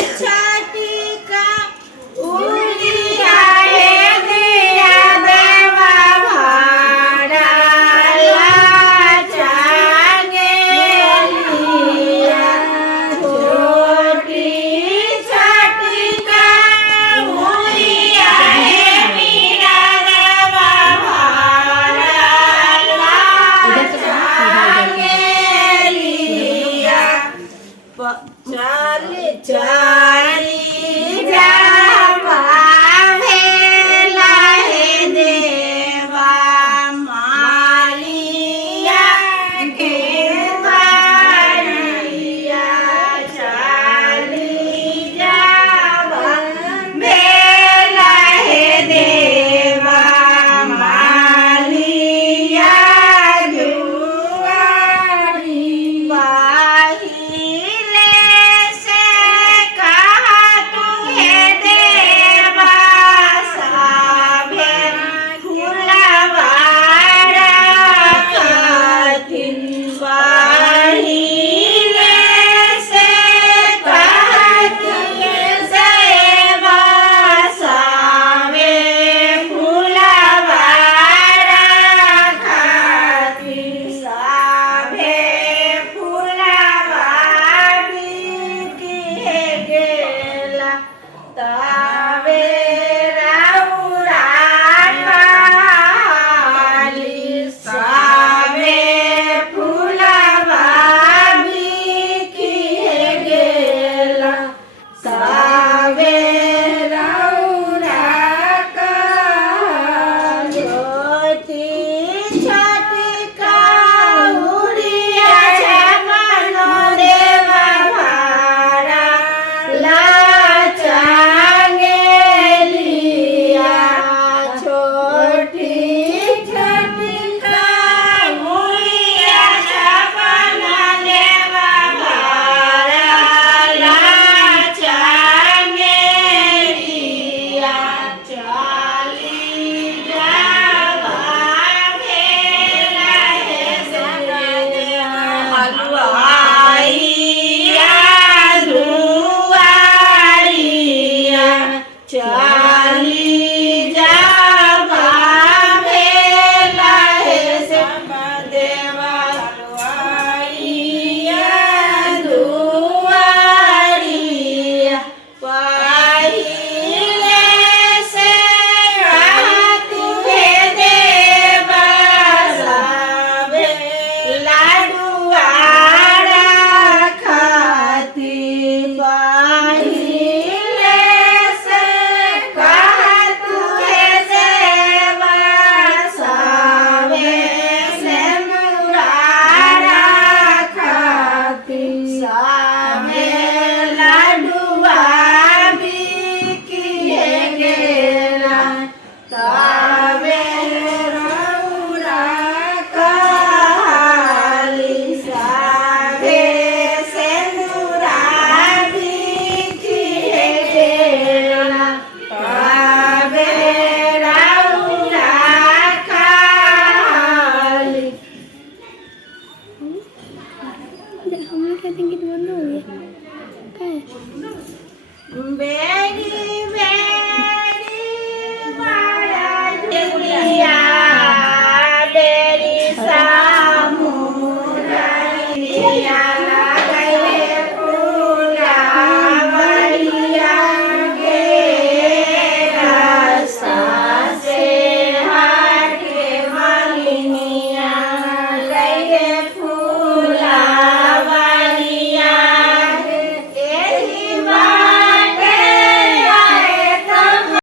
छटिका उड़िया हे दिया देवा भाड़ा लाचांगे लिया छोटी छटिका उड़िया हे मीरा देवा भाड़ा लाचांगे लिया चाली चाली जावा भेला हे देवा मालिया के बारिया चाली जावा भेला हे देवा मालिया जुआरी वाहिले से कहा तुहे देवा साभे फुलवाड़ा कथिन वाहिले से कहा तुहे देवा साभे फुलवाड़ा कथिन साभे फुलवाड़ी की गेला तावे राउरा काली सावे फुलवाड़ी की गेला सावे राउरा काली छोटी छटिका उड़िया छमनो देवा भाड़ा लाचांगे लिया छोटी छटिका उड़िया छमनो देवा भाड़ा लाचांगे लिया चाली जावा भेला हे हलवाइया धुआरिया चाली जावा भेला हे देवा हलवाइया धुआरिया पाहिले से तुहे देवा सावे लाडुआड़ा खाती पाहिले से कहा तुहे देवा सावे सेंदूराड़ा खाती सावे लाडुआ बिकिए गेला तावे रउरा काली सावे सेंदूरा बिकिए गेला तावे रउरा काली हम लोग कहते हैं कि बंद हो गया क्या है बे